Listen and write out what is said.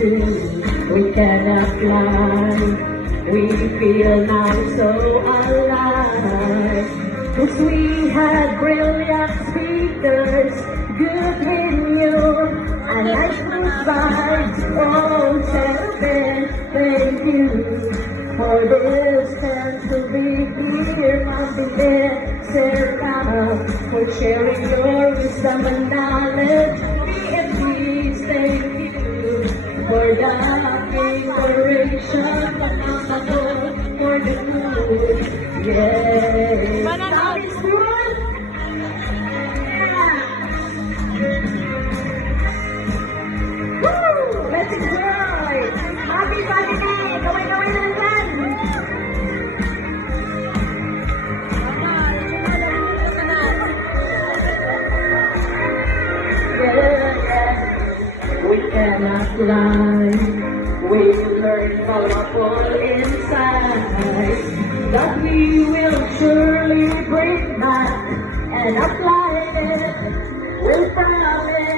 too. We cannot fly. We feel now so alive. 'Cause we had brilliant speakers, good venue, and nice vibes. Oh, Seven, thank you for this chance to be here on the air. Sarah, for sharing your wisdom and knowledge. PFGs, thank you for the inspiration for the good. Yes. That is good. Woo! Let's enjoy. Happy Friday. Gawin-gawin na naman. We cannot fly. We learn powerful insight that we will surely bring back and apply it. We promise.